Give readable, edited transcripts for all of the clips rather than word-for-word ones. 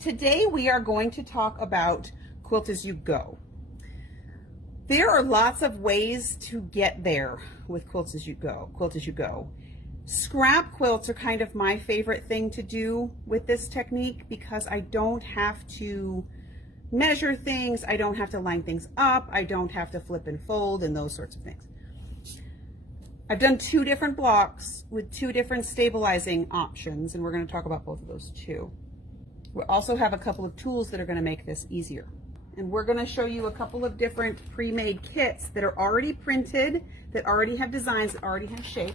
Today we are going to talk about quilt-as-you-go. There are lots of ways to get there with quilt-as-you-go. Scrap quilts are kind of my favorite thing to do with this technique because I don't have to measure things, I don't have to line things up, I don't have to flip and fold and those sorts of things. I've done two different blocks with two different stabilizing options, and we're going to talk about both of those too. We also have a couple of tools that are going to make this easier. And we're going to show you a couple of different pre-made kits that are already printed, that already have designs, that already have shape.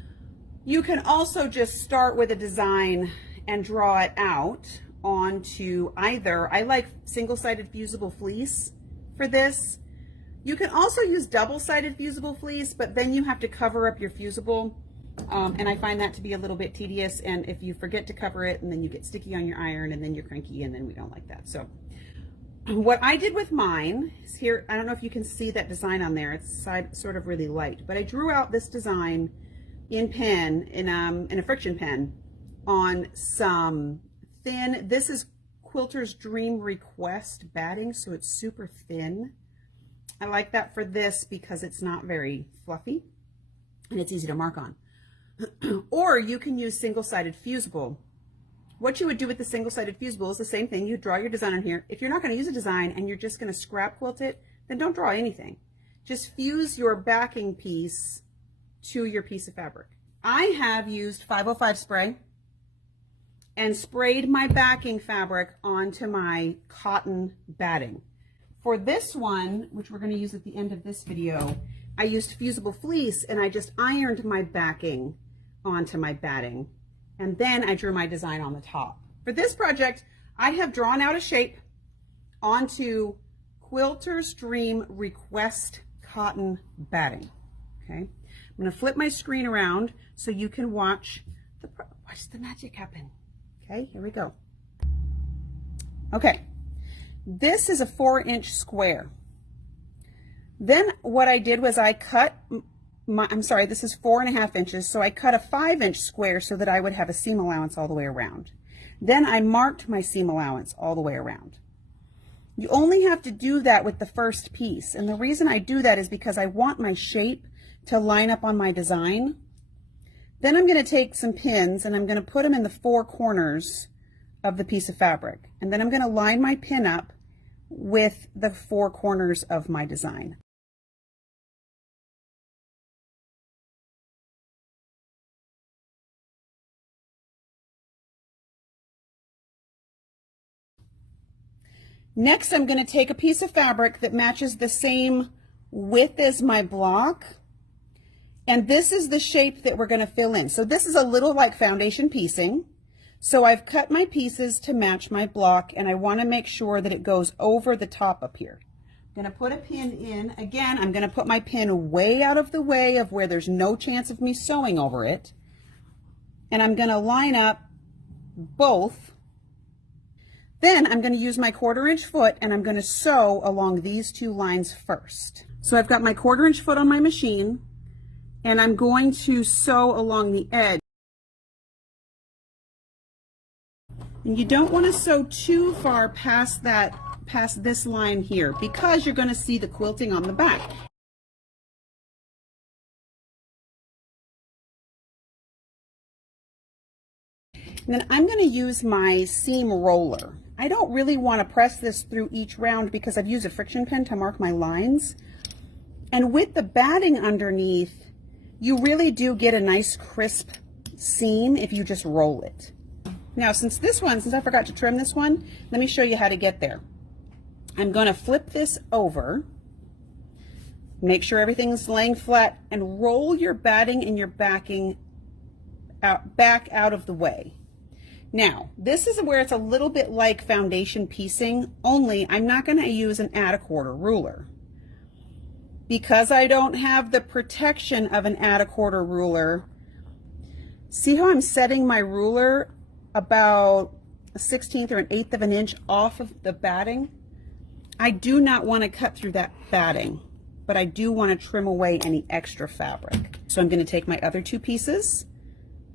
You can also just start with a design and draw it out onto either, I like single-sided fusible fleece for this. You can also use double-sided fusible fleece, but then you have to cover up your fusible. And I find that to be a little bit tedious, and if you forget to cover it and then you get sticky on your iron and then you're cranky, and then we don't like that. So what I did with mine is here, I don't know if you can see that design on there, it's sort of really light, but I drew out this design in pen, in a friction pen, on some thin, this is Quilter's Dream Request batting, so it's super thin. I like that for this because it's not very fluffy and it's easy to mark on. Or you can use single-sided fusible. What you would do with the single-sided fusible is the same thing. You draw your design on here. If you're not going to use a design and you're just going to scrap quilt it, then don't draw anything. Just fuse your backing piece to your piece of fabric. I have used 505 spray and sprayed my backing fabric onto my cotton batting. For this one, which we're going to use at the end of this video, I used fusible fleece and I just ironed my backing onto my batting, and then I drew my design on the top. For this project, I have drawn out a shape onto Quilter's Dream Request cotton batting. Okay, I'm going to flip my screen around so you can watch the magic happen. Okay, here we go. Okay, this is a 4-inch square. Then what I did was I cut this is 4.5 inches, so I cut a 5-inch square so that I would have a seam allowance all the way around. Then I marked my seam allowance all the way around. You only have to do that with the first piece, and the reason I do that is because I want my shape to line up on my design. Then I'm going to take some pins and I'm going to put them in the 4 corners of the piece of fabric, and then I'm going to line my pin up with the 4 corners of my design. Next, I'm going to take a piece of fabric that matches the same width as my block, and this is the shape that we're going to fill in. So this is a little like foundation piecing. So I've cut my pieces to match my block, and I want to make sure that it goes over the top up here. I'm going to put a pin in. Again, I'm going to put my pin way out of the way of where there's no chance of me sewing over it. And I'm going to line up both. Then I'm going to use my 1/4-inch foot and I'm going to sew along these 2 lines first. So I've got my 1/4-inch foot on my machine and I'm going to sew along the edge. And you don't want to sew too far past this line here because you're going to see the quilting on the back. And then I'm going to use my seam roller. I don't really want to press this through each round because I've used a friction pen to mark my lines. And with the batting underneath, you really do get a nice crisp seam if you just roll it. Now, since I forgot to trim this one, let me show you how to get there. I'm going to flip this over, make sure everything's laying flat, and roll your batting and your backing back out of the way. Now, this is where it's a little bit like foundation piecing, only I'm not going to use an add-a-quarter ruler. Because I don't have the protection of an add-a-quarter ruler, see how I'm setting my ruler about a 1/16 or an 1/8 of an inch off of the batting? I do not want to cut through that batting, but I do want to trim away any extra fabric. So I'm going to take my other 2 pieces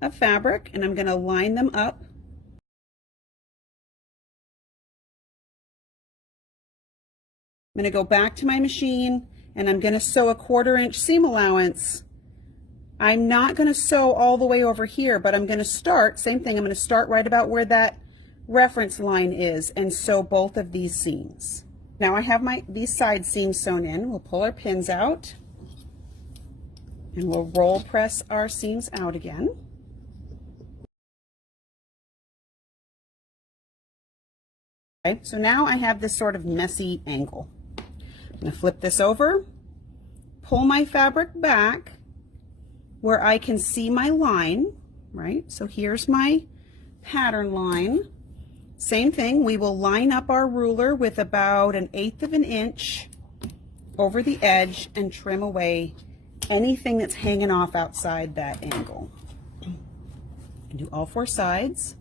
of fabric and I'm going to line them up I'm going to go back to my machine and I'm going to sew a 1/4 inch seam allowance. I'm not going to sew all the way over here, but I'm going to start, same thing, I'm going to start right about where that reference line is and sew both of these seams. Now I have these side seams sewn in. We'll pull our pins out and we'll roll press our seams out again. Okay, so now I have this sort of messy angle. I'm going to flip this over, pull my fabric back where I can see my line, right? So here's my pattern line. Same thing, we will line up our ruler with about 1/8 of an inch over the edge and trim away anything that's hanging off outside that angle. And do all 4 sides.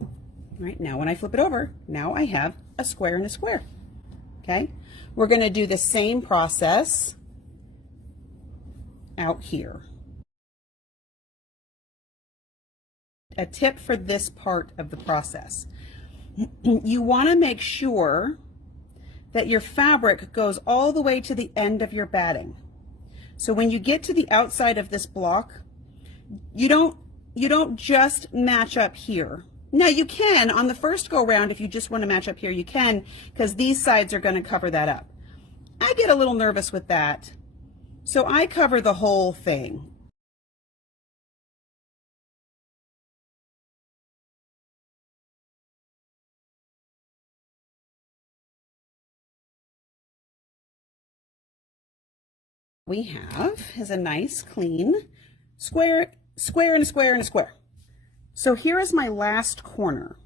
All right, now when I flip it over, now I have a square and a square. Okay, we're going to do the same process out here. A tip for this part of the process. You want to make sure that your fabric goes all the way to the end of your batting. So when you get to the outside of this block, you don't just match up here. Now you can, on the first go round, if you just want to match up here, you can, because these sides are going to cover that up. I get a little nervous with that, so I cover the whole thing. We have is a nice clean square, square and a square and a square. So here is my last corner,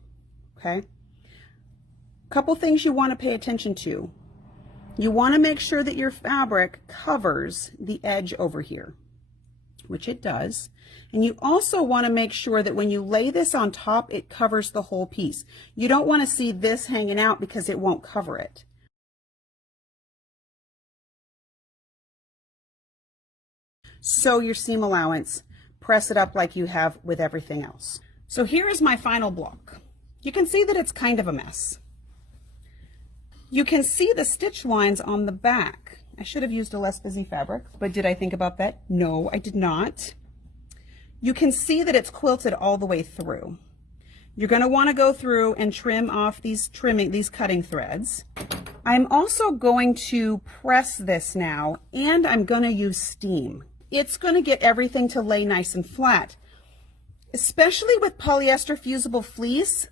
okay? A couple things you want to pay attention to. You want to make sure that your fabric covers the edge over here, which it does. And you also want to make sure that when you lay this on top, it covers the whole piece. You don't want to see this hanging out because it won't cover it. Sew your seam allowance. Press it up like you have with everything else. So here is my final block. You can see that it's kind of a mess. You can see the stitch lines on the back. I should have used a less busy fabric, but did I think about that? No, I did not. You can see that it's quilted all the way through. You're going to want to go through and trim off these cutting threads. I'm also going to press this now, and I'm going to use steam. It's going to get everything to lay nice and flat. Especially with polyester fusible fleece,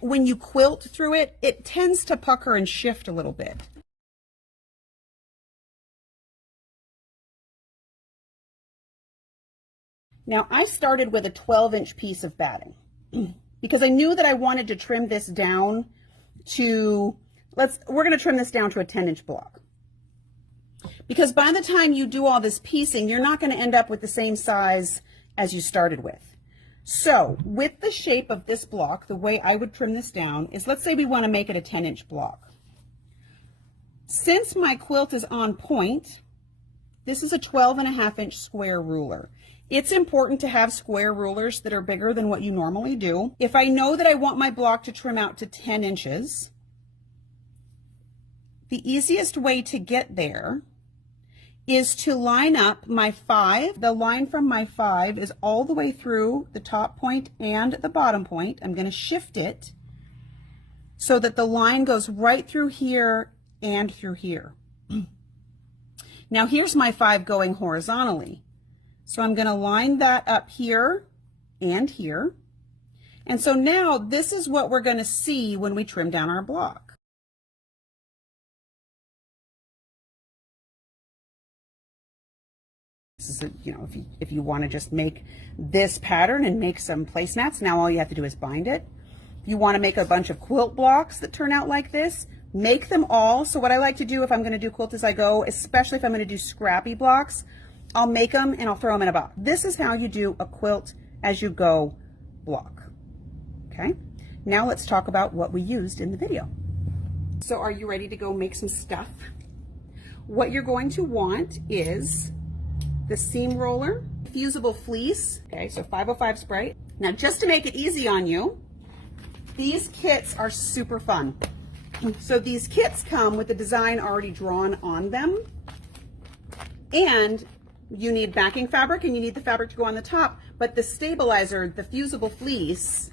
when you quilt through it, it tends to pucker and shift a little bit. Now I started with a 12-inch piece of batting because I knew that I wanted to trim this down to, we're going to trim this down to a 10-inch block. Because by the time you do all this piecing, you're not going to end up with the same size as you started with. So with the shape of this block, the way I would trim this down is, let's say we want to make it a 10-inch block. Since my quilt is on point, this is a 12.5-inch square ruler. It's important to have square rulers that are bigger than what you normally do. If I know that I want my block to trim out to 10 inches, the easiest way to get there is to line up my 5. The line from my 5 is all the way through the top point and the bottom point. I'm going to shift it so that the line goes right through here and through here. Now here's my 5 going horizontally. So I'm going to line that up here and here. And so now this is what we're going to see when we trim down our block. This is if you want to just make this pattern and make some placemats, now all you have to do is bind it. If you want to make a bunch of quilt blocks that turn out like this, make them all. So what I like to do if I'm going to do quilt as I go, especially if I'm going to do scrappy blocks, I'll make them and I'll throw them in a box. This is how you do a quilt as you go block. Okay, now let's talk about what we used in the video. So are you ready to go make some stuff? What you're going to want is the seam roller, fusible fleece, okay, so 505 spray, Now, just to make it easy on you, these kits are super fun. So these kits come with the design already drawn on them, and you need backing fabric and you need the fabric to go on the top, but the stabilizer, the Fusible fleece,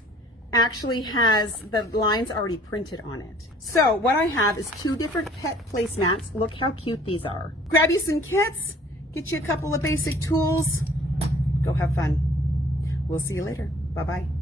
actually has the lines already printed on it. So what I have is 2 different pet placemats. Look how cute these are. Grab you some kits, get you a couple of basic tools, go have fun. We'll see you later. Bye-bye.